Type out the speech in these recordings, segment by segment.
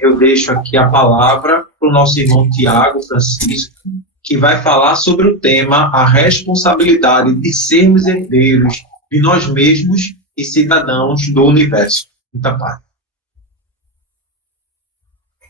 Eu deixo aqui a palavra para o nosso irmão Tiago Francisco, que vai falar sobre o tema a responsabilidade de sermos herdeiros de nós mesmos e cidadãos do universo. Muita paz.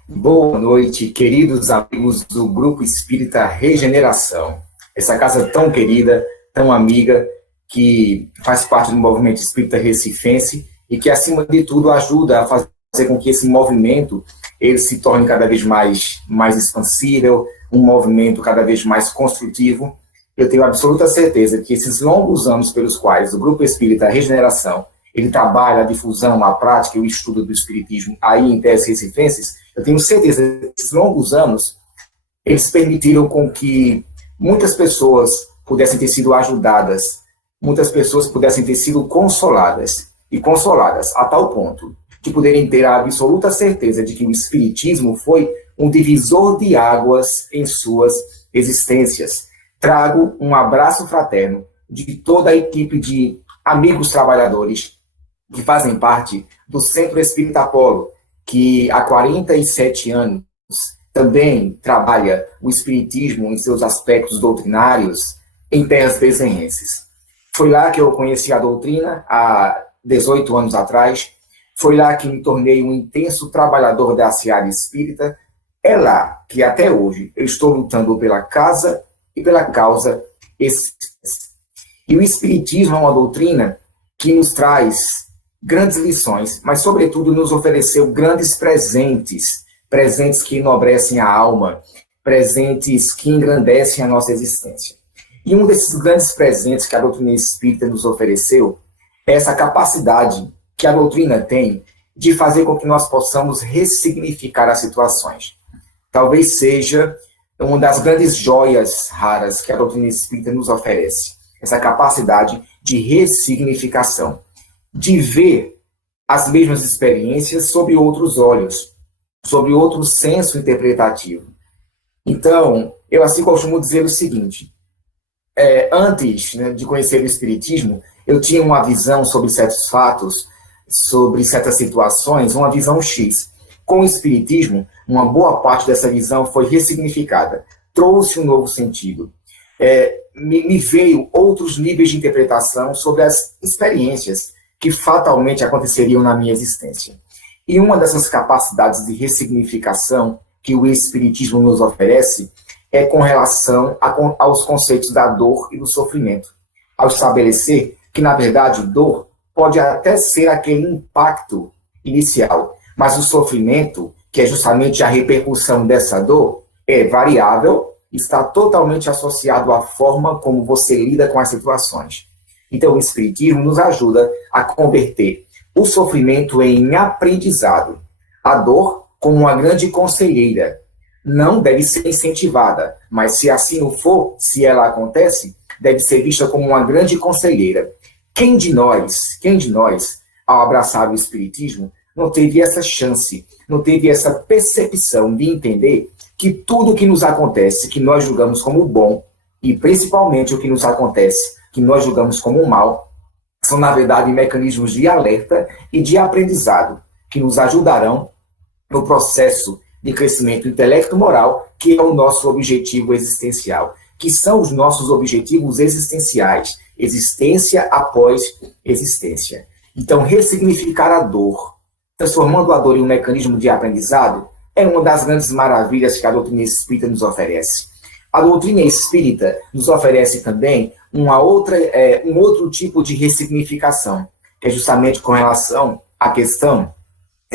Boa noite, queridos amigos do Grupo Espírita Regeneração. Essa casa tão querida, tão amiga, que faz parte do movimento espírita recifense e que, acima de tudo, ajuda a fazer com que esse movimento ele se torne cada vez mais expansível, um movimento cada vez mais construtivo. Eu tenho absoluta certeza que esses longos anos pelos quais o Grupo Espírita Regeneração ele trabalha a difusão, a prática e o estudo do espiritismo aí em terras recifenses, eu tenho certeza que esses longos anos eles permitiram com que muitas pessoas pudessem ter sido ajudadas, muitas pessoas pudessem ter sido consoladas a tal ponto de poderem ter a absoluta certeza de que o espiritismo foi um divisor de águas em suas existências. Trago um abraço fraterno de toda a equipe de amigos trabalhadores que fazem parte do Centro Espírita Apolo, que há 47 anos também trabalha o espiritismo em seus aspectos doutrinários em terras bezerrenses. Foi lá que eu conheci a doutrina, há 18 anos atrás. Foi lá que me tornei um intenso trabalhador da seara espírita. É lá que até hoje eu estou lutando pela casa e pela causa espíritas. E o espiritismo é uma doutrina que nos traz grandes lições, mas sobretudo nos ofereceu grandes presentes, presentes que enobrecem a alma, presentes que engrandecem a nossa existência. E um desses grandes presentes que a doutrina espírita nos ofereceu é essa capacidade que a doutrina tem de fazer com que nós possamos ressignificar as situações. Talvez seja uma das grandes joias raras que a doutrina espírita nos oferece, essa capacidade de ressignificação, de ver as mesmas experiências sob outros olhos, sob outro senso interpretativo. Então, eu assim costumo dizer o seguinte, antes de conhecer o espiritismo, eu tinha uma visão sobre certos fatos, sobre certas situações, uma visão X. Com o espiritismo, uma boa parte dessa visão foi ressignificada, trouxe um novo sentido. Me veio outros níveis de interpretação sobre as experiências que fatalmente aconteceriam na minha existência. E uma dessas capacidades de ressignificação que o espiritismo nos oferece é com relação aos conceitos da dor e do sofrimento, ao estabelecer que, na verdade, dor pode até ser aquele impacto inicial, mas o sofrimento, que é justamente a repercussão dessa dor, é variável, está totalmente associado à forma como você lida com as situações. Então, o espiritismo nos ajuda a converter o sofrimento em aprendizado, a dor como uma grande conselheira. Não deve ser incentivada, mas se assim não for, se ela acontece, deve ser vista como uma grande conselheira. Quem de nós, ao abraçar o espiritismo, não teve essa chance, não teve essa percepção de entender que tudo o que nos acontece, que nós julgamos como bom, e principalmente o que nos acontece, que nós julgamos como mal, são, na verdade, mecanismos de alerta e de aprendizado, que nos ajudarão no processo de crescimento intelecto-moral, que é o nosso objetivo existencial, que são os nossos objetivos existenciais, existência após existência. Então, ressignificar a dor, transformando a dor em um mecanismo de aprendizado, é uma das grandes maravilhas que a doutrina espírita nos oferece. A doutrina espírita nos oferece também um outro tipo de ressignificação, que é justamente com relação à questão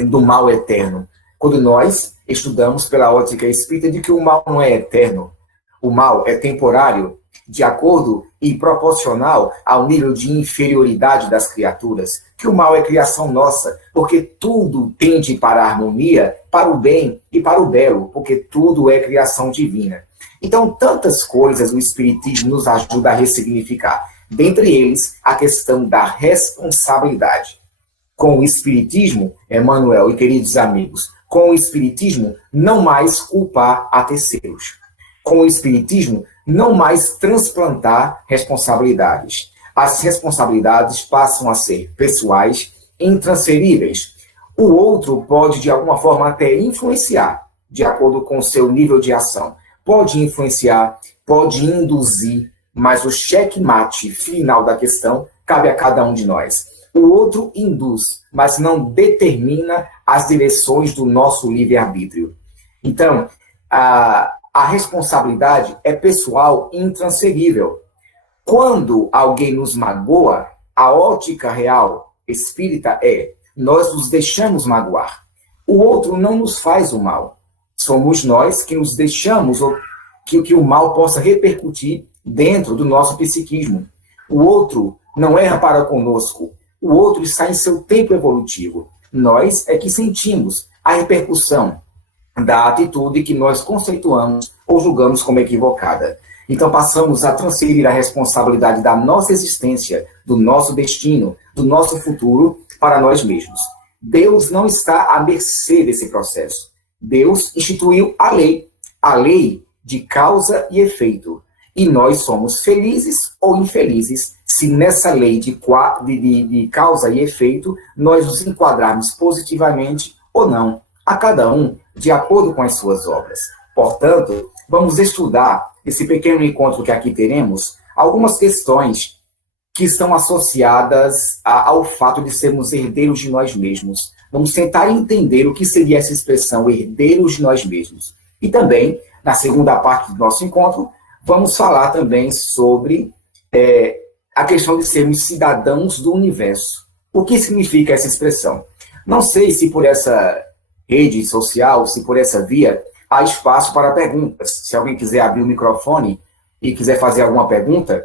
do mal eterno. Quando nós estudamos pela ótica espírita de que o mal não é eterno, o mal é temporário, de acordo e proporcional ao nível de inferioridade das criaturas, que o mal é criação nossa, porque tudo tende para a harmonia, para o bem e para o belo, porque tudo é criação divina. Então, tantas coisas o espiritismo nos ajuda a ressignificar, dentre eles a questão da responsabilidade. Com o espiritismo, Emmanuel e queridos amigos, com o espiritismo, não mais culpar a terceiros. Com o espiritismo, não mais transplantar responsabilidades. As responsabilidades passam a ser pessoais, intransferíveis. O outro pode, de alguma forma, até influenciar, de acordo com o seu nível de ação. Pode influenciar, pode induzir, mas o checkmate final da questão cabe a cada um de nós. O outro induz, mas não determina as direções do nosso livre-arbítrio. Então, a responsabilidade é pessoal e intransferível. Quando alguém nos magoa, a ótica real espírita é: nós nos deixamos magoar. O outro não nos faz o mal. Somos nós que nos deixamos que o mal possa repercutir dentro do nosso psiquismo. O outro não erra para conosco. O outro está em seu tempo evolutivo. Nós é que sentimos a repercussão da atitude que nós conceituamos ou julgamos como equivocada. Então passamos a transferir a responsabilidade da nossa existência, do nosso destino, do nosso futuro para nós mesmos. Deus não está à mercê desse processo. Deus instituiu a lei de causa e efeito. E nós somos felizes ou infelizes se nessa lei de causa e efeito nós nos enquadrarmos positivamente ou não, a cada um de acordo com as suas obras. Portanto, vamos estudar, nesse pequeno encontro que aqui teremos, algumas questões que estão associadas ao fato de sermos herdeiros de nós mesmos. Vamos tentar entender o que seria essa expressão, herdeiros de nós mesmos. E também, na segunda parte do nosso encontro, vamos falar também sobre a questão de sermos cidadãos do universo. O que significa essa expressão? Não sei se por essa rede social, se por essa via, há espaço para perguntas. Se alguém quiser abrir o microfone e quiser fazer alguma pergunta,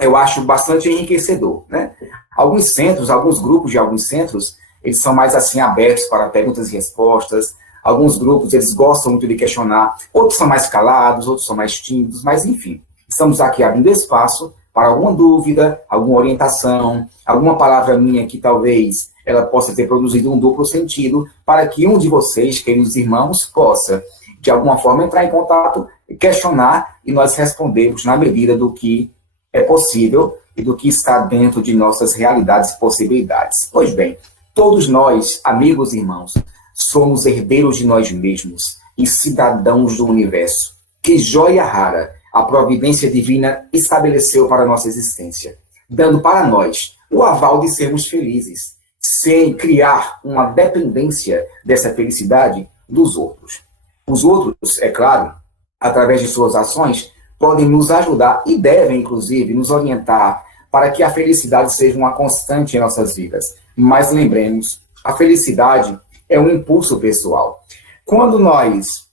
eu acho bastante enriquecedor, né? Alguns centros, alguns grupos de alguns centros, eles são mais assim abertos para perguntas e respostas. Alguns grupos, eles gostam muito de questionar. Outros são mais calados, outros são mais tímidos, mas enfim, estamos aqui abrindo espaço para alguma dúvida, alguma orientação, alguma palavra minha que talvez ela possa ter produzido um duplo sentido, para que um de vocês, queridos irmãos, possa, de alguma forma, entrar em contato, questionar, e nós respondemos na medida do que é possível e do que está dentro de nossas realidades e possibilidades. Pois bem, todos nós, amigos e irmãos, somos herdeiros de nós mesmos e cidadãos do universo. Que joia rara a providência divina estabeleceu para a nossa existência, dando para nós o aval de sermos felizes, sem criar uma dependência dessa felicidade dos outros. Os outros, é claro, através de suas ações, podem nos ajudar e devem, inclusive, nos orientar para que a felicidade seja uma constante em nossas vidas. Mas lembremos, a felicidade é um impulso pessoal. Quando nós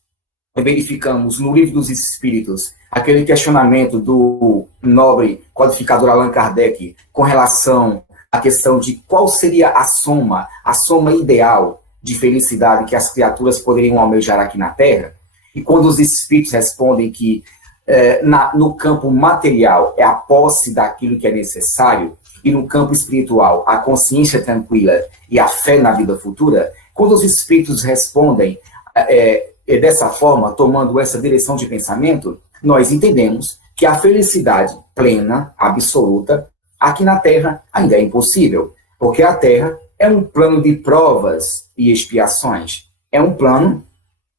verificamos no Livro dos Espíritos aquele questionamento do nobre codificador Allan Kardec com relação à questão de qual seria a soma ideal de felicidade que as criaturas poderiam almejar aqui na Terra, e quando os Espíritos respondem que no campo material é a posse daquilo que é necessário, e no campo espiritual a consciência tranquila e a fé na vida futura, quando os Espíritos respondem dessa forma, tomando essa direção de pensamento, nós entendemos que a felicidade plena, absoluta, aqui na Terra ainda é impossível, porque a Terra é um plano de provas e expiações, é um plano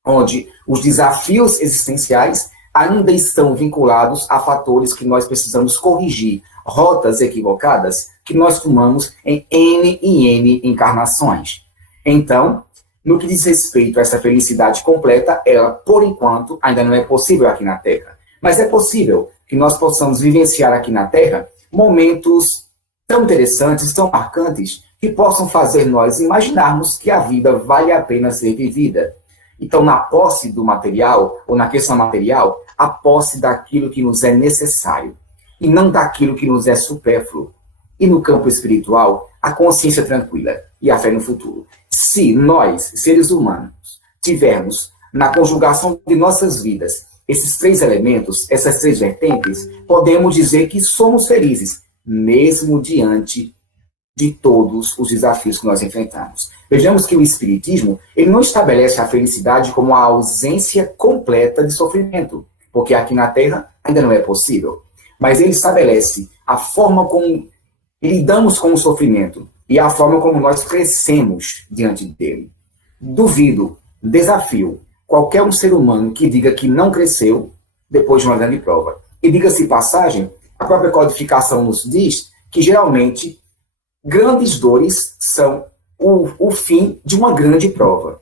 onde os desafios existenciais ainda estão vinculados a fatores que nós precisamos corrigir, rotas equivocadas que nós tomamos em N e N encarnações. Então, no que diz respeito a essa felicidade completa, ela, por enquanto, ainda não é possível aqui na Terra. Mas é possível que nós possamos vivenciar aqui na Terra momentos tão interessantes, tão marcantes, que possam fazer nós imaginarmos que a vida vale a pena ser vivida. Então, na posse do material, ou na questão material, a posse daquilo que nos é necessário, e não daquilo que nos é supérfluo. E no campo espiritual, a consciência tranquila e a fé no futuro. Se nós, seres humanos, tivermos na conjugação de nossas vidas esses três elementos, essas três vertentes, podemos dizer que somos felizes, mesmo diante de todos os desafios que nós enfrentamos. Vejamos que o Espiritismo, ele não estabelece a felicidade como a ausência completa de sofrimento, porque aqui na Terra ainda não é possível, mas ele estabelece a forma como lidamos com o sofrimento e a forma como nós crescemos diante dele. Duvido, desafio, qualquer um ser humano que diga que não cresceu depois de uma grande prova. E diga-se passagem, a própria codificação nos diz que geralmente grandes dores são o fim de uma grande prova.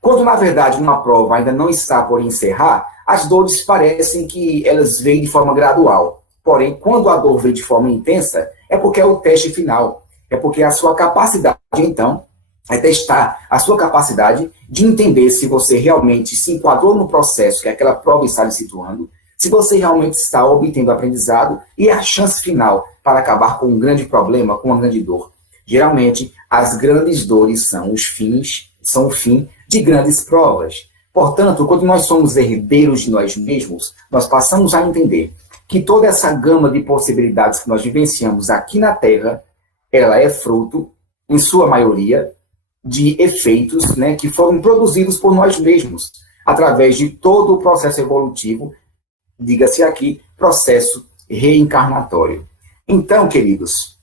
Quando, na verdade, uma prova ainda não está por encerrar, as dores parecem que elas vêm de forma gradual. Porém, quando a dor vem de forma intensa, é porque é o teste final. É porque a sua capacidade, então, é testar a sua capacidade de entender se você realmente se enquadrou no processo que aquela prova está lhe situando, se você realmente está obtendo aprendizado e a chance final para acabar com um grande problema, com uma grande dor. Geralmente, as grandes dores são o fim de grandes provas. Portanto, quando nós somos herdeiros de nós mesmos, nós passamos a entender que toda essa gama de possibilidades que nós vivenciamos aqui na Terra, ela é fruto, em sua maioria, de efeitos, né, que foram produzidos por nós mesmos, através de todo o processo evolutivo, diga-se aqui, processo reencarnatório. Então, queridos,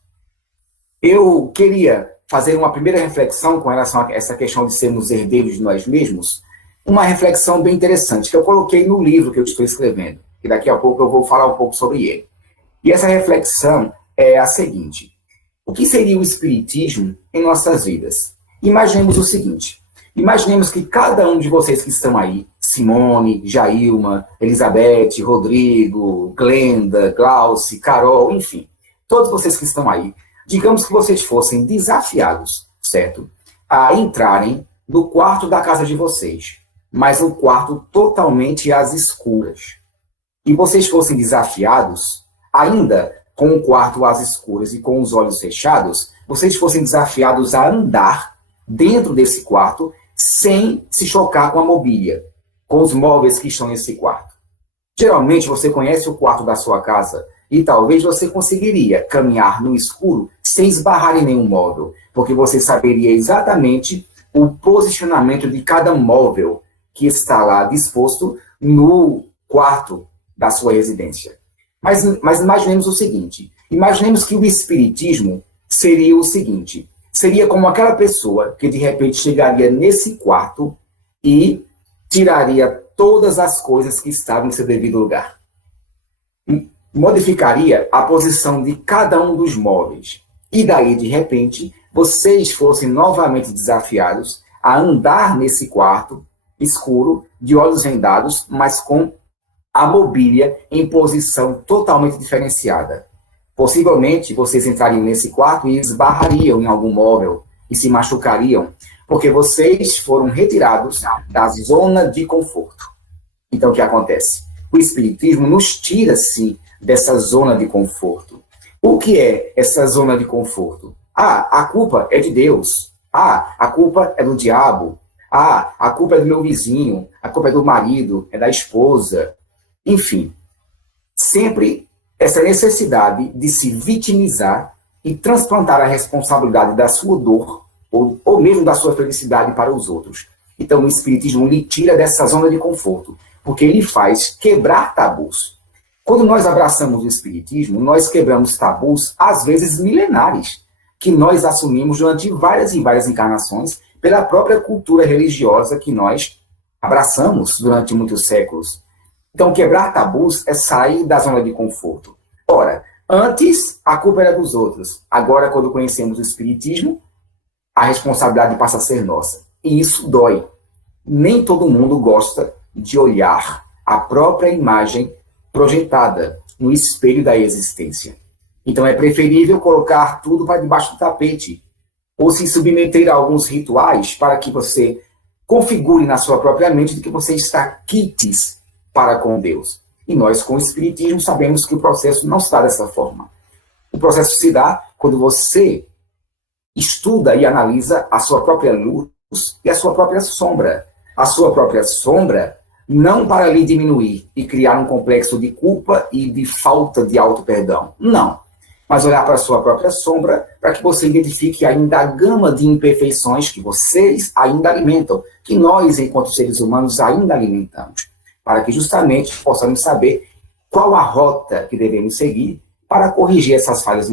eu queria fazer uma primeira reflexão com relação a essa questão de sermos herdeiros de nós mesmos, uma reflexão bem interessante, que eu coloquei no livro que eu estou escrevendo, que daqui a pouco eu vou falar um pouco sobre ele. E essa reflexão é a seguinte: o que seria o Espiritismo em nossas vidas? Imaginemos o seguinte, imaginemos que cada um de vocês que estão aí, Simone, Jailma, Elizabeth, Rodrigo, Glenda, Glauci, Carol, enfim, todos vocês que estão aí, digamos que vocês fossem desafiados, certo? A entrarem no quarto da casa de vocês, mas um quarto totalmente às escuras. E vocês fossem desafiados, ainda com o quarto às escuras e com os olhos fechados, vocês fossem desafiados a andar dentro desse quarto sem se chocar com a mobília, com os móveis que estão nesse quarto. Geralmente você conhece o quarto da sua casa e talvez você conseguiria caminhar no escuro sem esbarrar em nenhum móvel, porque você saberia exatamente o posicionamento de cada móvel que está lá disposto no quarto da sua residência. Mas imaginemos o seguinte, imaginemos que o Espiritismo seria o seguinte, seria como aquela pessoa que de repente chegaria nesse quarto e tiraria todas as coisas que estavam em seu devido lugar. Modificaria a posição de cada um dos móveis. E daí, de repente, vocês fossem novamente desafiados a andar nesse quarto escuro, de olhos vendados, mas com a mobília em posição totalmente diferenciada. Possivelmente, vocês entrariam nesse quarto e esbarrariam em algum móvel e se machucariam, porque vocês foram retirados da zona de conforto. Então, o que acontece? O Espiritismo nos tira, sim, dessa zona de conforto. O que é essa zona de conforto? A culpa é de Deus. A culpa é do diabo. A culpa é do meu vizinho. A culpa é do marido, é da esposa. Enfim, sempre essa necessidade de se vitimizar e transplantar a responsabilidade da sua dor ou mesmo da sua felicidade para os outros. Então, o Espiritismo lhe tira dessa zona de conforto, porque ele faz quebrar tabus. Quando nós abraçamos o Espiritismo, nós quebramos tabus, às vezes milenares, que nós assumimos durante várias e várias encarnações pela própria cultura religiosa que nós abraçamos durante muitos séculos. Então, quebrar tabus é sair da zona de conforto. Ora, antes a culpa era dos outros. Agora, quando conhecemos o Espiritismo, a responsabilidade passa a ser nossa. E isso dói. Nem todo mundo gosta de olhar a própria imagem projetada no espelho da existência. Então, é preferível colocar tudo para debaixo do tapete ou se submeter a alguns rituais para que você configure na sua própria mente de que você está quites para com Deus. E nós, com o Espiritismo, sabemos que o processo não se dá dessa forma. O processo se dá quando você estuda e analisa a sua própria luz e a sua própria sombra. A sua própria sombra, não para lhe diminuir e criar um complexo de culpa e de falta de auto-perdão. Não. Mas olhar para a sua própria sombra para que você identifique ainda a gama de imperfeições que vocês ainda alimentam, que nós, enquanto seres humanos, ainda alimentamos, para que justamente possamos saber qual a rota que devemos seguir para corrigir essas falhas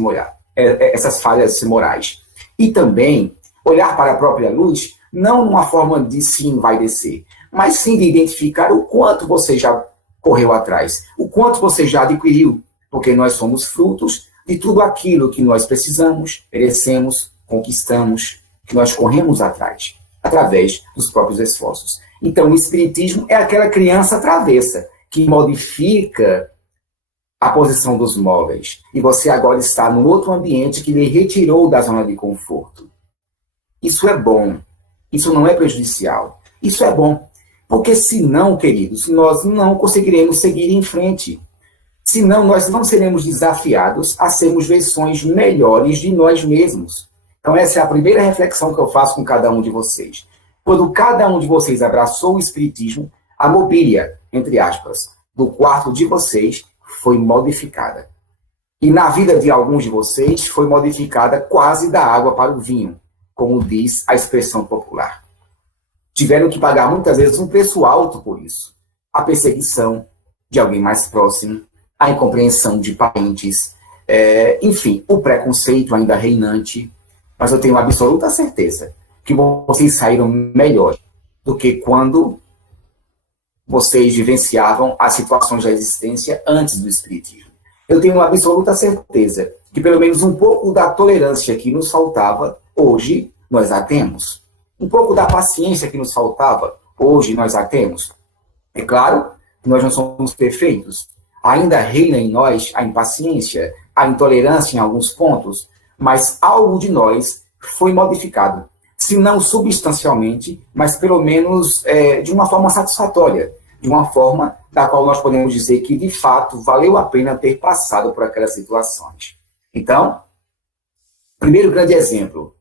morais. E também olhar para a própria luz, não uma forma de sim vai descer, mas sim de identificar o quanto você já correu atrás, o quanto você já adquiriu, porque nós somos frutos de tudo aquilo que nós precisamos, merecemos, conquistamos, que nós corremos atrás, através dos próprios esforços. Então, o Espiritismo é aquela criança travessa, que modifica a posição dos móveis, e você agora está num outro ambiente que lhe retirou da zona de conforto. Isso é bom, isso não é prejudicial, isso é bom, porque senão, queridos, nós não conseguiremos seguir em frente. Senão, nós não seremos desafiados a sermos versões melhores de nós mesmos. Então, essa é a primeira reflexão que eu faço com cada um de vocês. Quando cada um de vocês abraçou o Espiritismo, a mobília, entre aspas, do quarto de vocês foi modificada. E na vida de alguns de vocês foi modificada quase da água para o vinho, como diz a expressão popular. Tiveram que pagar muitas vezes um preço alto por isso. A perseguição de alguém mais próximo, a incompreensão de parentes, enfim, o preconceito ainda reinante. Mas eu tenho absoluta certeza que vocês saíram melhor do que quando vocês vivenciavam as situações da existência antes do Espiritismo. Eu tenho absoluta certeza que pelo menos um pouco da tolerância que nos faltava, hoje nós a temos. Um pouco da paciência que nos faltava, hoje nós a temos. É claro que nós não somos perfeitos. Ainda reina em nós a impaciência, a intolerância em alguns pontos, mas algo de nós foi modificado. Se não substancialmente, mas pelo menos de uma forma satisfatória, de uma forma da qual nós podemos dizer que, de fato, valeu a pena ter passado por aquelas situações. Então, primeiro grande exemplo,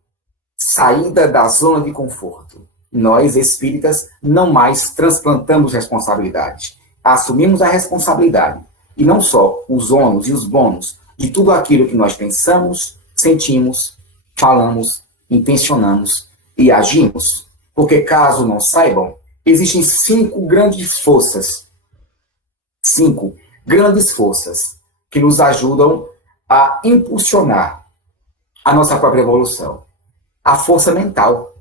saída da zona de conforto. Nós, espíritas, não mais transplantamos responsabilidades. Assumimos a responsabilidade, e não só os ônus e os bônus de tudo aquilo que nós pensamos, sentimos, falamos, intencionamos e agimos. Porque, caso não saibam, existem 5 grandes forças. 5 grandes forças que nos ajudam a impulsionar a nossa própria evolução. A força mental.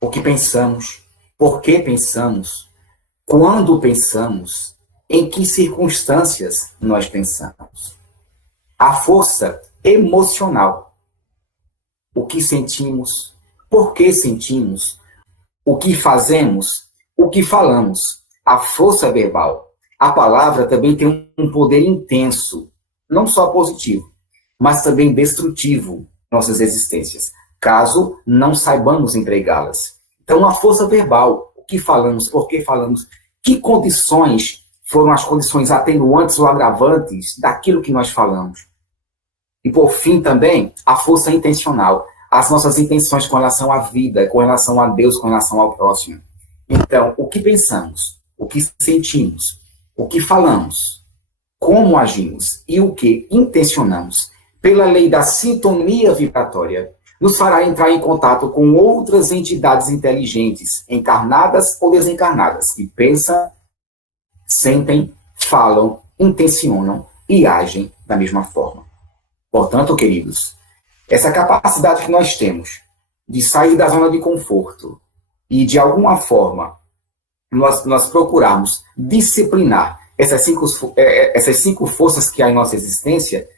O que pensamos, por que pensamos, quando pensamos, em que circunstâncias nós pensamos. A força emocional. O que sentimos, por que sentimos, o que fazemos, o que falamos. A força verbal. A palavra também tem um poder intenso, não só positivo, mas também destrutivo em nossas existências, caso não saibamos empregá-las. Então, a força verbal, o que falamos, por que falamos, que condições foram as condições atenuantes ou agravantes daquilo que nós falamos. E, por fim, também, a força intencional, as nossas intenções com relação à vida, com relação a Deus, com relação ao próximo. Então, o que pensamos, o que sentimos, o que falamos, como agimos e o que intencionamos, pela lei da sintonia vibratória, nos fará entrar em contato com outras entidades inteligentes, encarnadas ou desencarnadas, que pensam, sentem, falam, intencionam e agem da mesma forma. Portanto, queridos, essa capacidade que nós temos de sair da zona de conforto e, de alguma forma, nós procurarmos disciplinar essas 5 forças que há em nossa existência,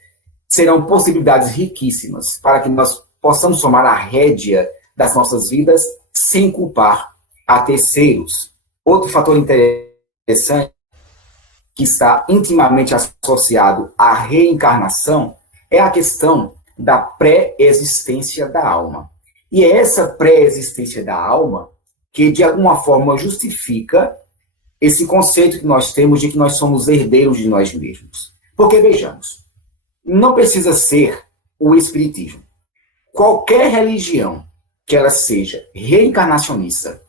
serão possibilidades riquíssimas para que nós possamos tomar a rédea das nossas vidas sem culpar a terceiros. Outro fator interessante que está intimamente associado à reencarnação é a questão da pré-existência da alma. E é essa pré-existência da alma que, de alguma forma, justifica esse conceito que nós temos de que nós somos herdeiros de nós mesmos. Porque, vejamos, não precisa ser o Espiritismo. Qualquer religião que ela seja reencarnacionista,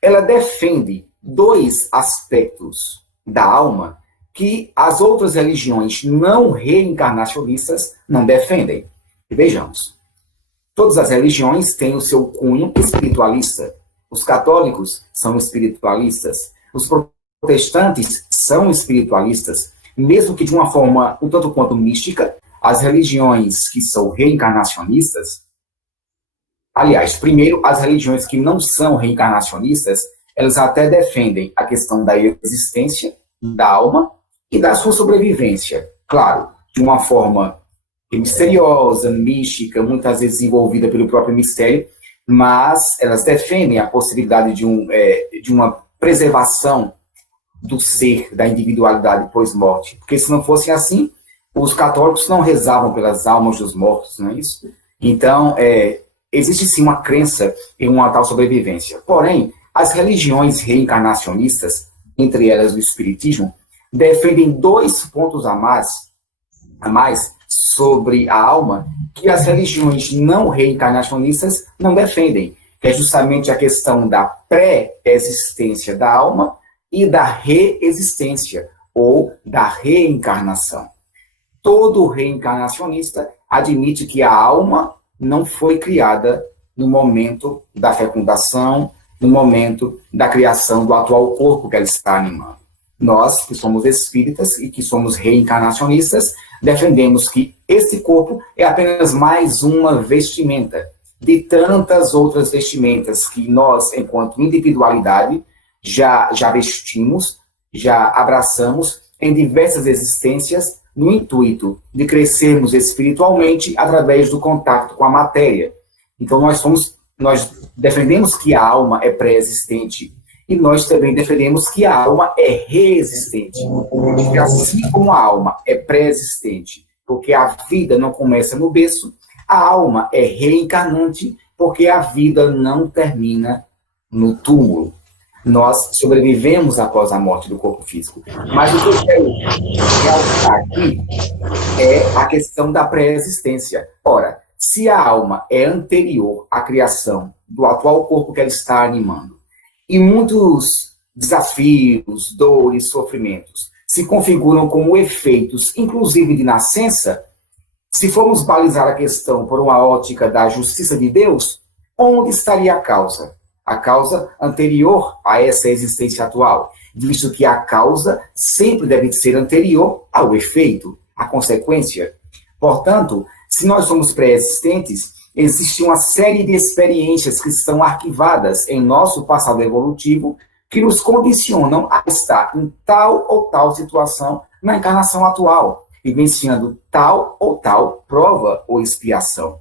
ela defende 2 aspectos da alma que as outras religiões não reencarnacionistas não defendem. E vejamos, todas as religiões têm o seu cunho espiritualista. Os católicos são espiritualistas, os protestantes são espiritualistas, mesmo que de uma forma um tanto quanto mística. As religiões que são reencarnacionistas, Aliás, primeiro, as religiões que não são reencarnacionistas, elas até defendem a questão da existência da alma e da sua sobrevivência. Claro, de uma forma misteriosa, mística, muitas vezes envolvida pelo próprio mistério, mas elas defendem a possibilidade de uma preservação do ser, da individualidade pós-morte. Porque se não fosse assim, os católicos não rezavam pelas almas dos mortos, não é isso? Então, existe sim uma crença em uma tal sobrevivência. Porém, as religiões reencarnacionistas, entre elas o Espiritismo, defendem 2 pontos a mais sobre a alma que as religiões não reencarnacionistas não defendem, que é justamente a questão da pré-existência da alma e da reexistência, ou da reencarnação. Todo reencarnacionista admite que a alma não foi criada no momento da fecundação, no momento da criação do atual corpo que ela está animando. Nós, que somos espíritas e que somos reencarnacionistas, defendemos que esse corpo é apenas mais uma vestimenta de tantas outras vestimentas que nós, enquanto individualidade, já vestimos, já abraçamos em diversas existências, no intuito de crescermos espiritualmente através do contato com a matéria. Então, nós defendemos que a alma é pré-existente e nós também defendemos que a alma é reexistente. Porque assim como a alma é pré-existente, porque a vida não começa no berço, a alma é reencarnante, porque a vida não termina no túmulo. Nós sobrevivemos após a morte do corpo físico. Mas o que eu quero realçar aqui é a questão da pré-existência. Ora, se a alma é anterior à criação do atual corpo que ela está animando, e muitos desafios, dores, sofrimentos se configuram como efeitos, inclusive de nascença, se formos balizar a questão por uma ótica da justiça de Deus, onde estaria a causa? A causa anterior a essa existência atual, visto que a causa sempre deve ser anterior ao efeito, à consequência. Portanto, se nós somos pré-existentes, existe uma série de experiências que estão arquivadas em nosso passado evolutivo que nos condicionam a estar em tal ou tal situação na encarnação atual, vivenciando tal ou tal prova ou expiação.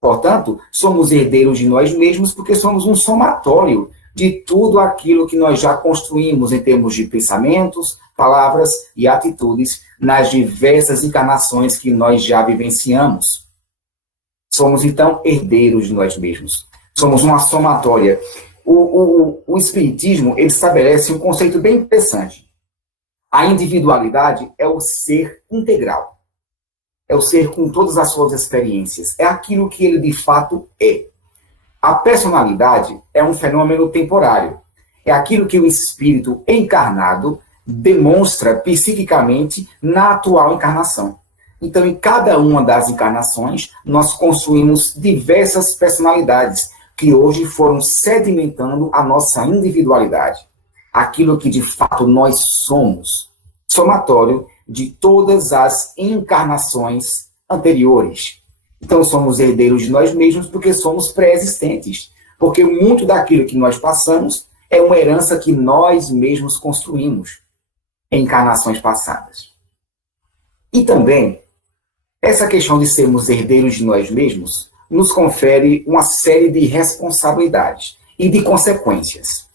Portanto, somos herdeiros de nós mesmos porque somos um somatório de tudo aquilo que nós já construímos em termos de pensamentos, palavras e atitudes nas diversas encarnações que nós já vivenciamos. Somos, então, herdeiros de nós mesmos. Somos uma somatória. O Espiritismo, ele estabelece um conceito bem interessante. A individualidade é o ser integral. É o ser com todas as suas experiências. É aquilo que ele, de fato, é. A personalidade é um fenômeno temporário. É aquilo que o espírito encarnado demonstra psiquicamente na atual encarnação. Então, em cada uma das encarnações, nós construímos diversas personalidades que hoje foram sedimentando a nossa individualidade. Aquilo que, de fato, nós somos. Somatório de todas as encarnações anteriores. Então, somos herdeiros de nós mesmos porque somos pré-existentes. Porque muito daquilo que nós passamos é uma herança que nós mesmos construímos em encarnações passadas. E também, essa questão de sermos herdeiros de nós mesmos nos confere uma série de responsabilidades e de consequências.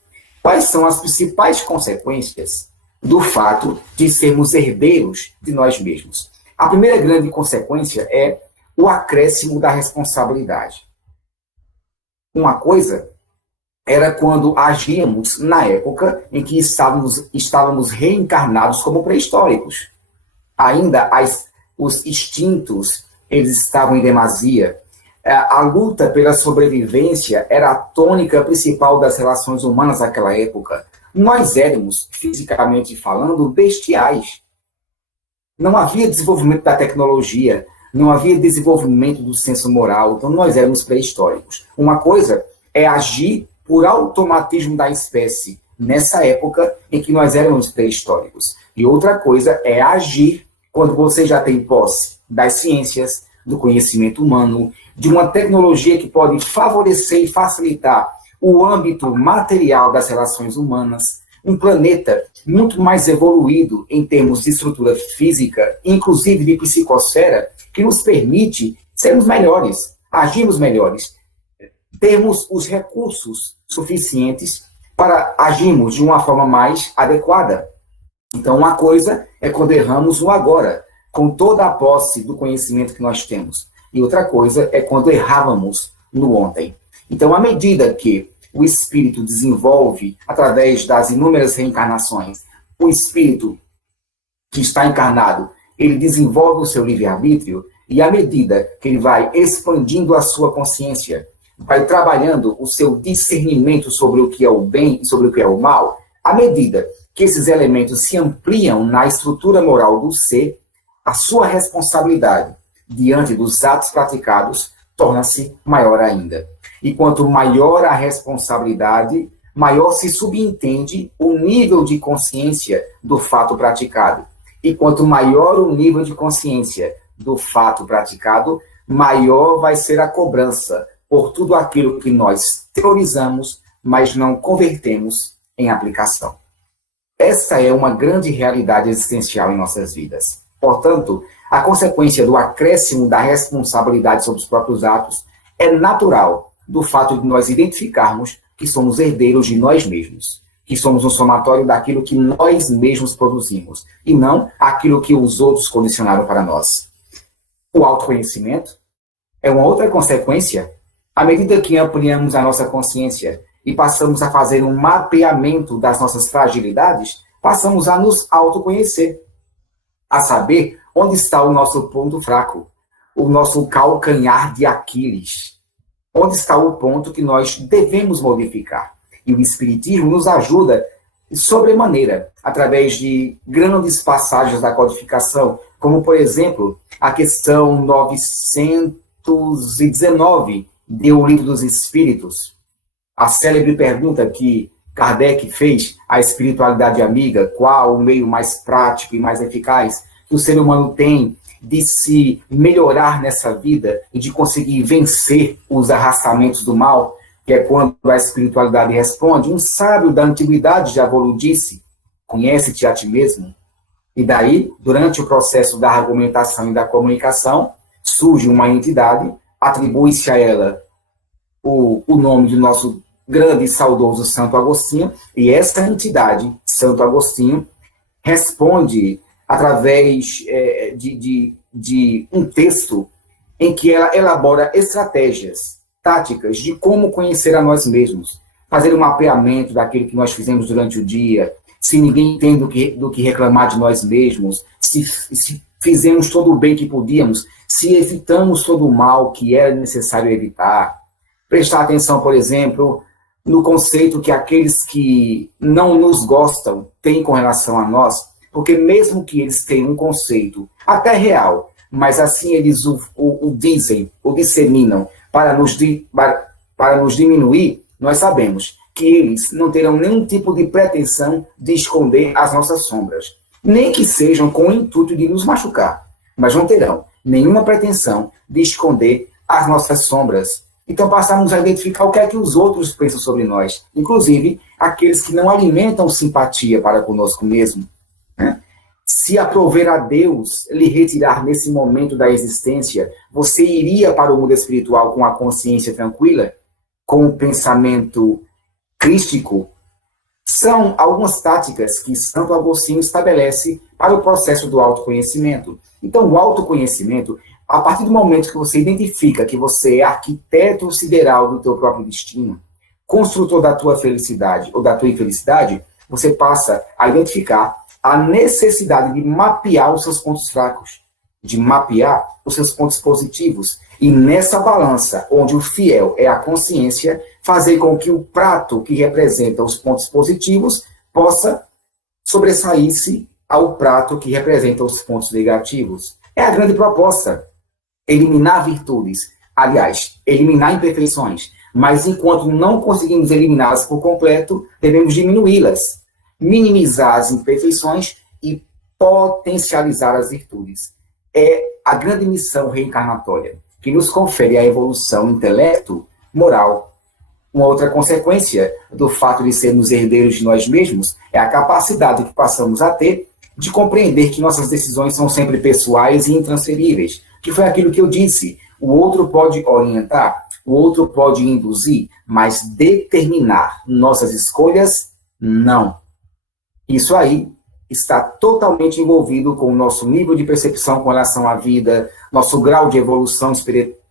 Quais são as principais consequências do fato de sermos herdeiros de nós mesmos? A primeira grande consequência é o acréscimo da responsabilidade. Uma coisa era quando agíamos na época em que estávamos reencarnados como pré-históricos. Ainda os instintos, eles estavam em demasia. A luta pela sobrevivência era a tônica principal das relações humanas naquela época. Nós éramos, fisicamente falando, bestiais. Não havia desenvolvimento da tecnologia, não havia desenvolvimento do senso moral, então nós éramos pré-históricos. Uma coisa é agir por automatismo da espécie, nessa época em que nós éramos pré-históricos. E outra coisa é agir quando você já tem posse das ciências, do conhecimento humano, de uma tecnologia que pode favorecer e facilitar o âmbito material das relações humanas, um planeta muito mais evoluído em termos de estrutura física, inclusive de psicosfera, que nos permite sermos melhores, agirmos melhores, termos os recursos suficientes para agirmos de uma forma mais adequada. Então, uma coisa é quando erramos no agora, com toda a posse do conhecimento que nós temos. E outra coisa é quando errávamos no ontem. Então, à medida que o espírito desenvolve, através das inúmeras reencarnações, o espírito que está encarnado, ele desenvolve o seu livre-arbítrio, e à medida que ele vai expandindo a sua consciência, vai trabalhando o seu discernimento sobre o que é o bem e sobre o que é o mal, à medida que esses elementos se ampliam na estrutura moral do ser, a sua responsabilidade diante dos atos praticados torna-se maior ainda. E quanto maior a responsabilidade, maior se subentende o nível de consciência do fato praticado. E quanto maior o nível de consciência do fato praticado, maior vai ser a cobrança por tudo aquilo que nós teorizamos, mas não convertemos em aplicação. Essa é uma grande realidade existencial em nossas vidas. Portanto, a consequência do acréscimo da responsabilidade sobre os próprios atos é natural do fato de nós identificarmos que somos herdeiros de nós mesmos, que somos um somatório daquilo que nós mesmos produzimos, e não aquilo que os outros condicionaram para nós. O autoconhecimento é uma outra consequência. À medida que ampliamos a nossa consciência e passamos a fazer um mapeamento das nossas fragilidades, passamos a nos autoconhecer, a saber onde está o nosso ponto fraco, o nosso calcanhar de Aquiles, onde está o ponto que nós devemos modificar. E o Espiritismo nos ajuda sobremaneira, através de grandes passagens da codificação, como, por exemplo, a questão 919 do Livro dos Espíritos, a célebre pergunta que Kardec fez à espiritualidade amiga: qual o meio mais prático e mais eficaz que o ser humano tem de se melhorar nessa vida e de conseguir vencer os arrastamentos do mal? Que é quando a espiritualidade responde: um sábio da antiguidade já vos disse, conhece-te a ti mesmo. E daí, durante o processo da argumentação e da comunicação, surge uma entidade, atribui-se a ela o nome do nosso grande e saudoso Santo Agostinho, e essa entidade, Santo Agostinho, responde através de um texto em que ela elabora estratégias, táticas de como conhecer a nós mesmos, fazer um mapeamento daquilo que nós fizemos durante o dia, se ninguém tem do que reclamar de nós mesmos, se fizemos todo o bem que podíamos, se evitamos todo o mal que era necessário evitar. Prestar atenção, por exemplo, no conceito que aqueles que não nos gostam têm com relação a nós, porque mesmo que eles tenham um conceito até real, mas assim eles o dizem, o disseminam para nos diminuir, nós sabemos que eles não terão nenhum tipo de pretensão de esconder as nossas sombras, nem que sejam com o intuito de nos machucar, mas não terão nenhuma pretensão de esconder as nossas sombras. Então passamos a identificar o que é que os outros pensam sobre nós, inclusive aqueles que não alimentam simpatia para conosco mesmo. Se aprover a Deus lhe retirar nesse momento da existência, você iria para o mundo espiritual com a consciência tranquila, com o pensamento crístico? São algumas táticas que Santo Agostinho estabelece para o processo do autoconhecimento. Então, o autoconhecimento, a partir do momento que você identifica que você é arquiteto sideral do teu próprio destino, construtor da tua felicidade ou da tua infelicidade, você passa a identificar a necessidade de mapear os seus pontos fracos, de mapear os seus pontos positivos. E nessa balança, onde o fiel é a consciência, fazer com que o prato que representa os pontos positivos possa sobressair-se ao prato que representa os pontos negativos. É a grande proposta. Eliminar virtudes, aliás, eliminar imperfeições, mas enquanto não conseguimos eliminá-las por completo, devemos diminuí-las, minimizar as imperfeições e potencializar as virtudes. é a grande missão reencarnatória, que nos confere a evolução intelecto, moral. Uma outra consequência do fato de sermos herdeiros de nós mesmos é a capacidade que passamos a ter de compreender que nossas decisões são sempre pessoais e intransferíveis, que foi aquilo que eu disse. O outro pode orientar, o outro pode induzir, mas determinar nossas escolhas, não. Isso aí está totalmente envolvido com o nosso nível de percepção com relação à vida, nosso grau de evolução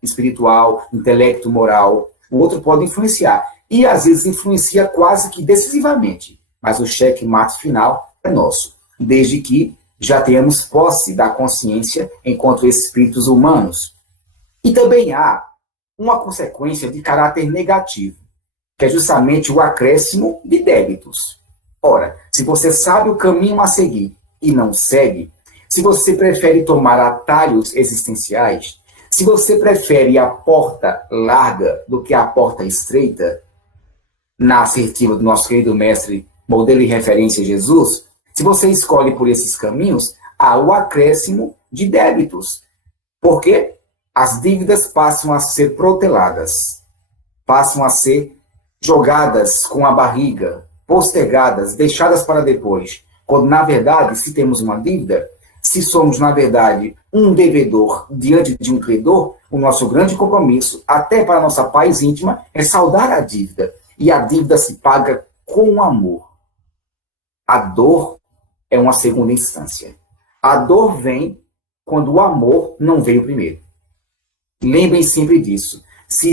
espiritual, intelecto, moral. O outro pode influenciar, e às vezes influencia quase que decisivamente, mas o checkmate final é nosso, desde que já tenhamos posse da consciência enquanto espíritos humanos. E também há uma consequência de caráter negativo, que é justamente o acréscimo de débitos. Ora, se você sabe o caminho a seguir e não segue, se você prefere tomar atalhos existenciais, se você prefere a porta larga do que a porta estreita, na assertiva do nosso querido mestre, modelo e referência Jesus, se você escolhe por esses caminhos, há o acréscimo de débitos. Porque as dívidas passam a ser proteladas, passam a ser jogadas com a barriga, postergadas, deixadas para depois. Quando, na verdade, se temos uma dívida, se somos, na verdade, um devedor diante de um credor, o nosso grande compromisso, até para a nossa paz íntima, é saldar a dívida. E a dívida se paga com amor. A dor é uma segunda instância. A dor vem quando o amor não veio primeiro. Lembrem sempre disso. Se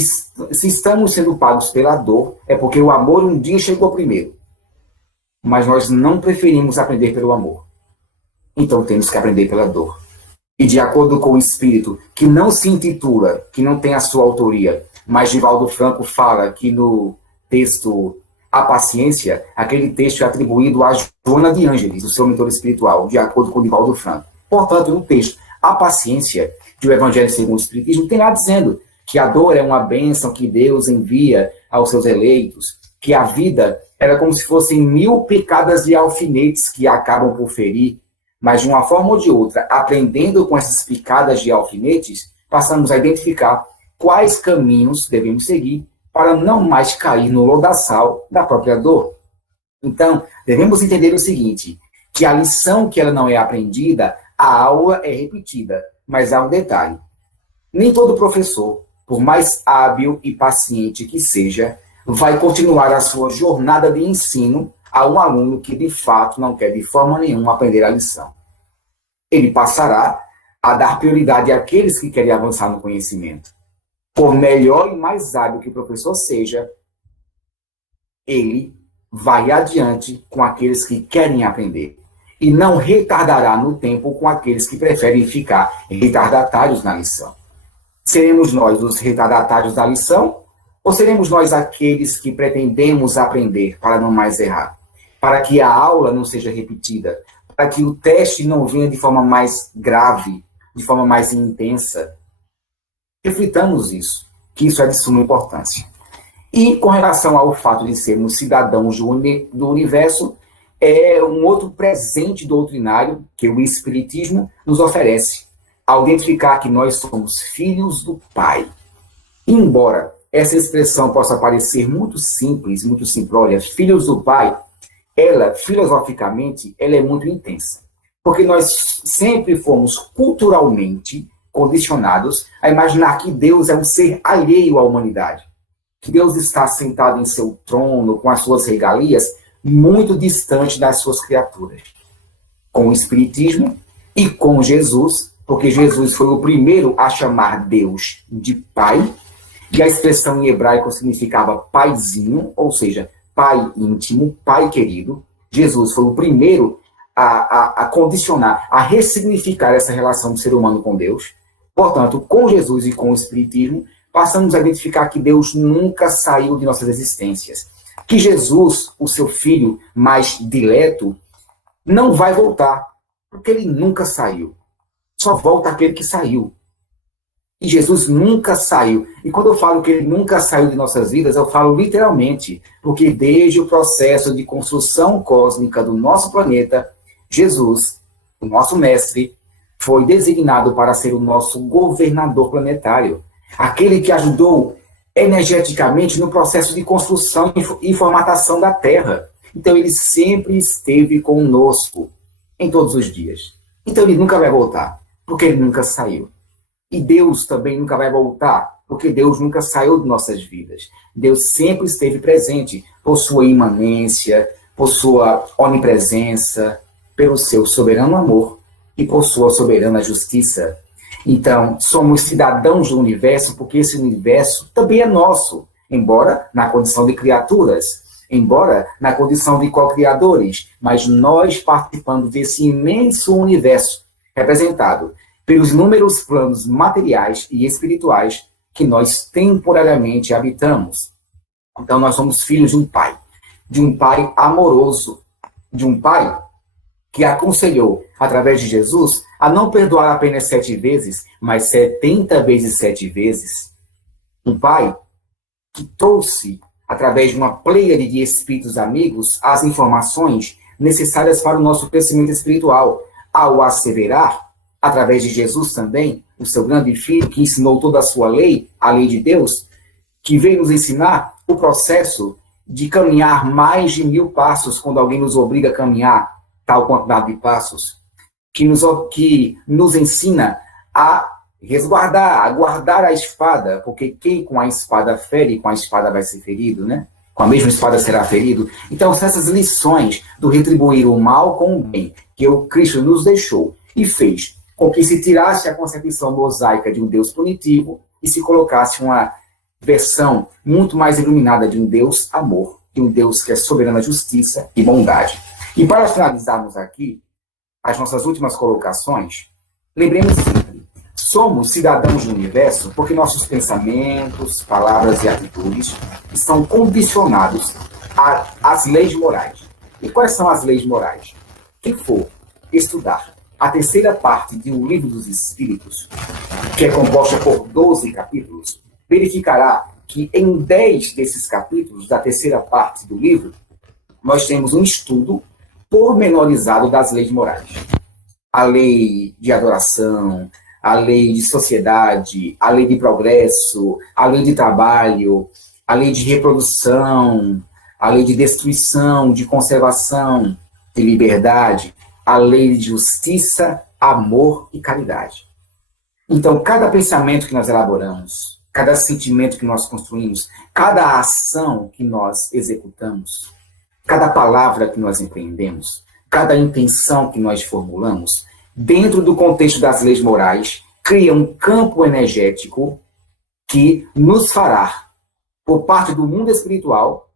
estamos sendo pagos pela dor, é porque o amor um dia chegou primeiro. Mas nós não preferimos aprender pelo amor. Então temos que aprender pela dor. E de acordo com o espírito, que não se intitula, que não tem a sua autoria, mas Divaldo Franco fala que no texto A Paciência, aquele texto é atribuído a Joana de Ângeles, o seu mentor espiritual, de acordo com Divaldo Franco. Portanto, no texto A Paciência, de O Evangelho segundo o Espiritismo, tem lá dizendo que a dor é uma bênção que Deus envia aos seus eleitos, que a vida era como se fossem 1000 picadas de alfinetes que acabam por ferir, mas de uma forma ou de outra, aprendendo com essas picadas de alfinetes, passamos a identificar quais caminhos devemos seguir para não mais cair no lodaçal da própria dor. Então, devemos entender o seguinte, que a lição que ela não é aprendida, a aula é repetida, mas há um detalhe. Nem todo professor, por mais hábil e paciente que seja, vai continuar a sua jornada de ensino a um aluno que, de fato, não quer de forma nenhuma aprender a lição. Ele passará a dar prioridade àqueles que querem avançar no conhecimento. Por melhor e mais hábil que o professor seja, ele vai adiante com aqueles que querem aprender. E não retardará no tempo com aqueles que preferem ficar retardatários na lição. Seremos nós os retardatários da lição? Ou seremos nós aqueles que pretendemos aprender para não mais errar? Para que a aula não seja repetida? Para que o teste não venha de forma mais grave, de forma mais intensa? Reflitamos isso, que isso é de suma importância. E com relação ao fato de sermos cidadãos do universo, é um outro presente doutrinário que o Espiritismo nos oferece, ao identificar que nós somos filhos do Pai. Embora essa expressão possa parecer muito simples, muito simplória, filhos do Pai, ela, filosoficamente, ela é muito intensa. Porque nós sempre fomos culturalmente condicionados a imaginar que Deus é um ser alheio à humanidade. Que Deus está sentado em seu trono, com as suas regalias, muito distante das suas criaturas. Com o Espiritismo e com Jesus, porque Jesus foi o primeiro a chamar Deus de Pai, e a expressão em hebraico significava paizinho, ou seja, pai íntimo, pai querido. Jesus foi o primeiro a condicionar, a ressignificar essa relação do ser humano com Deus. Portanto, com Jesus e com o Espiritismo, passamos a identificar que Deus nunca saiu de nossas existências. Que Jesus, o seu filho mais dileto, não vai voltar, porque ele nunca saiu. Só volta aquele que saiu. E Jesus nunca saiu. E quando eu falo que ele nunca saiu de nossas vidas, eu falo literalmente, porque desde o processo de construção cósmica do nosso planeta, Jesus, o nosso mestre, foi designado para ser o nosso governador planetário, aquele que ajudou energeticamente no processo de construção e formatação da Terra. Então, ele sempre esteve conosco em todos os dias. Então, ele nunca vai voltar, porque ele nunca saiu. E Deus também nunca vai voltar, porque Deus nunca saiu de nossas vidas. Deus sempre esteve presente por sua imanência, por sua onipresença, pelo seu soberano amor e por sua soberana justiça. Então, somos cidadãos do universo, porque esse universo também é nosso, embora na condição de criaturas, embora na condição de co-criadores, mas nós participando desse imenso universo, representado pelos inúmeros planos materiais e espirituais que nós temporariamente habitamos. Então, nós somos filhos de um pai amoroso, de um pai que aconselhou, através de Jesus, a não perdoar apenas 7 vezes, mas 70 vezes 7 vezes. Um pai que trouxe, através de uma pleiade de espíritos amigos, as informações necessárias para o nosso crescimento espiritual, ao asseverar, através de Jesus também, o seu grande filho, que ensinou toda a sua lei, a lei de Deus, que veio nos ensinar o processo de caminhar mais de 1000 passos, quando alguém nos obriga a caminhar tal quantidade de passos, que nos ensina a resguardar, a guardar a espada, porque quem com a espada fere, com a espada vai ser ferido, né? Com a mesma espada será ferido. Então, são essas lições do retribuir o mal com o bem, que o Cristo nos deixou e fez com que se tirasse a concepção mosaica de um Deus punitivo e se colocasse uma versão muito mais iluminada de um Deus amor, de um Deus que é soberana justiça e bondade. E para finalizarmos aqui as nossas últimas colocações, lembremos sempre, somos cidadãos do universo porque nossos pensamentos, palavras e atitudes estão condicionados às leis morais. E quais são as leis morais? Quem for estudar a terceira parte de O Livro dos Espíritos, que é composta por 12 capítulos, verificará que em 10 desses capítulos, da terceira parte do livro, nós temos um estudo pormenorizado das leis morais. A lei de adoração, a lei de sociedade, a lei de progresso, a lei de trabalho, a lei de reprodução, a lei de destruição, de conservação, de liberdade, a lei de justiça, amor e caridade. Então, cada pensamento que nós elaboramos, cada sentimento que nós construímos, cada ação que nós executamos, cada palavra que nós empreendemos, cada intenção que nós formulamos, dentro do contexto das leis morais, cria um campo energético que nos fará, por parte do mundo espiritual,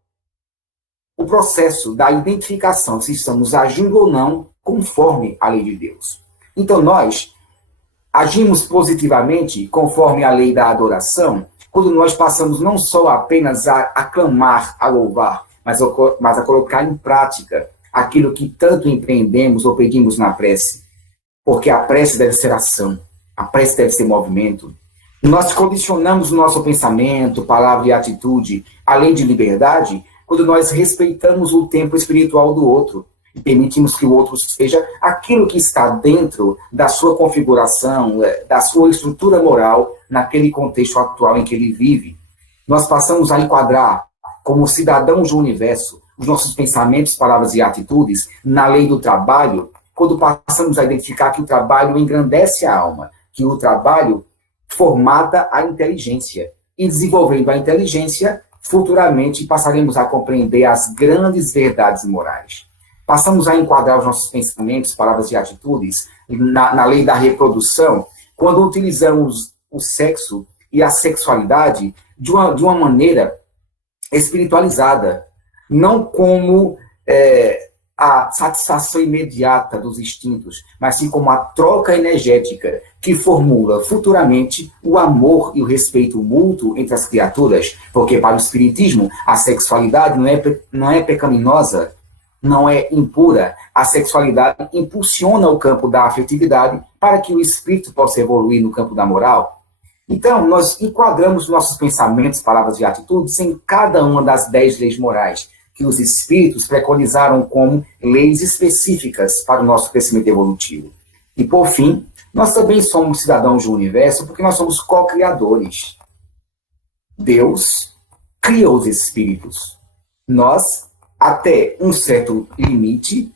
o processo da identificação se estamos agindo ou não conforme a lei de Deus. Então, nós agimos positivamente conforme a lei da adoração, quando nós passamos não só apenas a aclamar, a louvar, mas a colocar em prática aquilo que tanto empreendemos ou pedimos na prece. Porque a prece deve ser ação, a prece deve ser movimento. Nós condicionamos o nosso pensamento, palavra e atitude à lei de liberdade quando nós respeitamos o tempo espiritual do outro e permitimos que o outro seja aquilo que está dentro da sua configuração, da sua estrutura moral, naquele contexto atual em que ele vive. Nós passamos a enquadrar, como cidadãos do universo, os nossos pensamentos, palavras e atitudes na lei do trabalho, quando passamos a identificar que o trabalho engrandece a alma, que o trabalho formata a inteligência. E desenvolvendo a inteligência, futuramente passaremos a compreender as grandes verdades morais. Passamos a enquadrar os nossos pensamentos, palavras e atitudes na lei da reprodução, quando utilizamos o sexo e a sexualidade de uma maneira espiritualizada, não como a satisfação imediata dos instintos, mas sim como a troca energética que formula futuramente o amor e o respeito mútuo entre as criaturas, porque para o espiritismo a sexualidade não é pecaminosa, não é impura. A sexualidade impulsiona o campo da afetividade para que o espírito possa evoluir no campo da moral. Então, nós enquadramos nossos pensamentos, palavras e atitudes em cada uma das 10 leis morais que os espíritos preconizaram como leis específicas para o nosso crescimento evolutivo. E, por fim, nós também somos cidadãos do universo porque nós somos co-criadores. Deus criou os espíritos. Nós, até um certo limite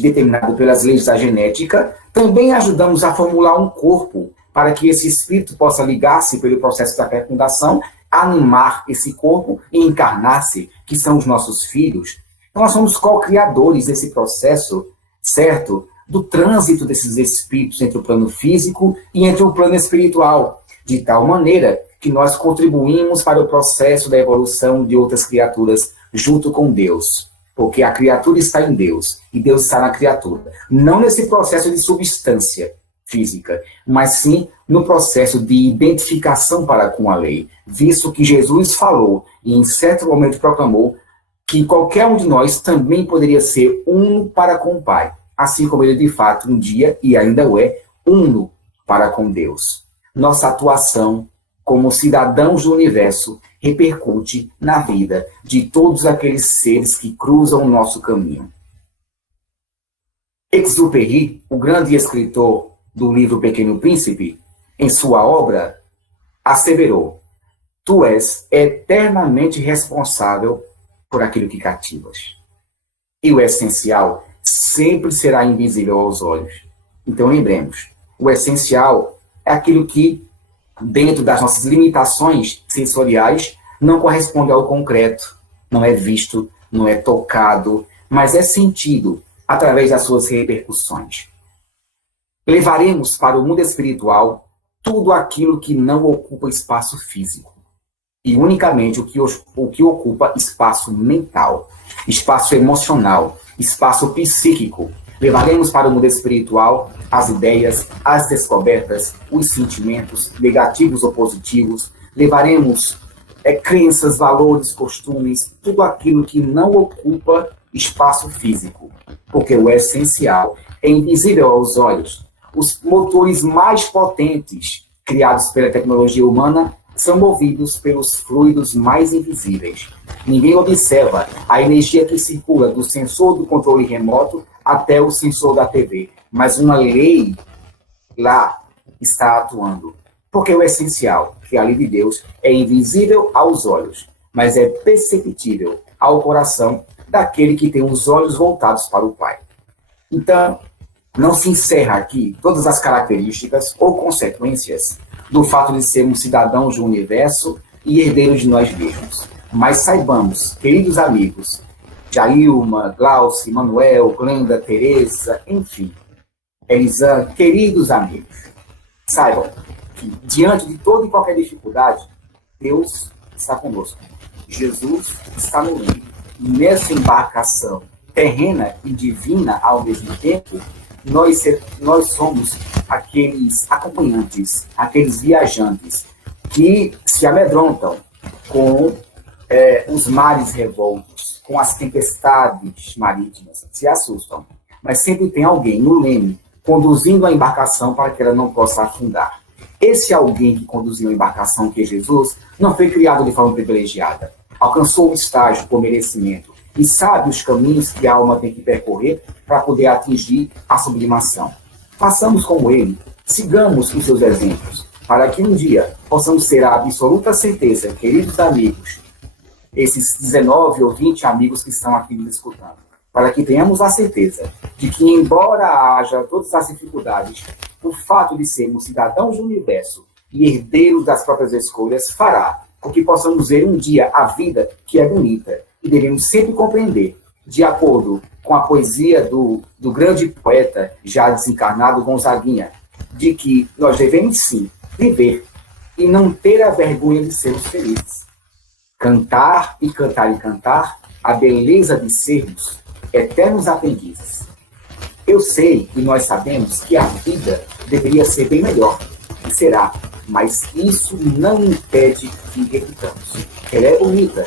determinado pelas leis da genética, também ajudamos a formular um corpo para que esse espírito possa ligar-se pelo processo da fecundação, animar esse corpo e encarnar-se, que são os nossos filhos. Então, nós somos co-criadores desse processo, certo? Do trânsito desses espíritos entre o plano físico e entre o plano espiritual, de tal maneira que nós contribuímos para o processo da evolução de outras criaturas junto com Deus. Porque a criatura está em Deus e Deus está na criatura. Não nesse processo de substância física, mas sim no processo de identificação para com a lei, visto que Jesus falou e em certo momento proclamou que qualquer um de nós também poderia ser uno para com o Pai, assim como ele de fato um dia e ainda o é, uno para com Deus. Nossa atuação como cidadãos do universo repercute na vida de todos aqueles seres que cruzam o nosso caminho. Exupéry, o grande escritor do livro Pequeno Príncipe, em sua obra, asseverou: tu és eternamente responsável por aquilo que cativas. E o essencial sempre será invisível aos olhos. Então lembremos, o essencial é aquilo que, dentro das nossas limitações sensoriais, não corresponde ao concreto, não é visto, não é tocado, mas é sentido através das suas repercussões. Levaremos para o mundo espiritual tudo aquilo que não ocupa espaço físico, e unicamente o que ocupa espaço mental, espaço emocional, espaço psíquico. Levaremos para o mundo espiritual as ideias, as descobertas, os sentimentos, negativos ou positivos. Levaremos crenças, valores, costumes, tudo aquilo que não ocupa espaço físico, porque o essencial é invisível aos olhos. Os motores mais potentes criados pela tecnologia humana são movidos pelos fluidos mais invisíveis. Ninguém observa a energia que circula do sensor do controle remoto até o sensor da TV, mas uma lei lá está atuando. Porque o essencial, que é a lei de Deus, é invisível aos olhos, mas é perceptível ao coração daquele que tem os olhos voltados para o Pai. Então, não se encerra aqui todas as características ou consequências do fato de sermos cidadãos do universo e herdeiros de nós mesmos. Mas saibamos, queridos amigos, Jailma, Glauci, Manuel, Glenda, Teresa, enfim, Elisan, queridos amigos, saibam que diante de toda e qualquer dificuldade, Deus está conosco. Jesus está no meio. E nessa embarcação terrena e divina ao mesmo tempo, nós somos aqueles acompanhantes, aqueles viajantes que se amedrontam com os mares revoltos, com as tempestades marítimas, se assustam. Mas sempre tem alguém no leme conduzindo a embarcação para que ela não possa afundar. Esse alguém que conduziu a embarcação, que é Jesus, não foi criado de forma privilegiada. Alcançou o estágio por merecimento e sabe os caminhos que a alma tem que percorrer para poder atingir a sublimação. Façamos como ele, sigamos os seus exemplos, para que um dia possamos ter a absoluta certeza, queridos amigos, esses 19 ou 20 amigos que estão aqui nos escutando, para que tenhamos a certeza de que, embora haja todas as dificuldades, o fato de sermos cidadãos do universo e herdeiros das próprias escolhas fará com que possamos ver um dia a vida que é bonita, e devemos sempre compreender, de acordo com a poesia do grande poeta já desencarnado Gonzaguinha, de que nós devemos sim viver e não ter a vergonha de sermos felizes. Cantar e cantar e cantar a beleza de sermos eternos aprendizes. Eu sei e nós sabemos que a vida deveria ser bem melhor, e será, mas isso não impede que repitamos. Ela é bonita,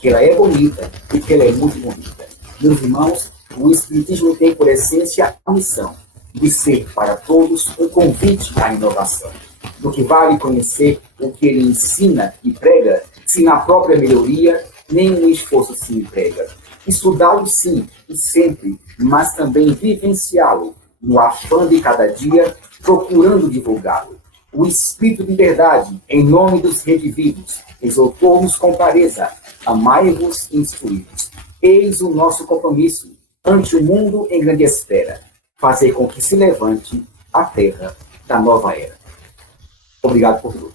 que ela é bonita e que ela é muito bonita. Meus irmãos, o Espiritismo tem por essência a missão de ser para todos um convite à inovação. Do que vale conhecer o que ele ensina e prega, se na própria melhoria nenhum esforço se emprega. Estudá-lo sim, e sempre, mas também vivenciá-lo, no afã de cada dia, procurando divulgá-lo. O Espírito de verdade, em nome dos redividos, exortou-nos com clareza, amai-vos e instruí-vos. Eis o nosso compromisso, ante o mundo em grande espera, fazer com que se levante a terra da nova era. Obrigado por tudo.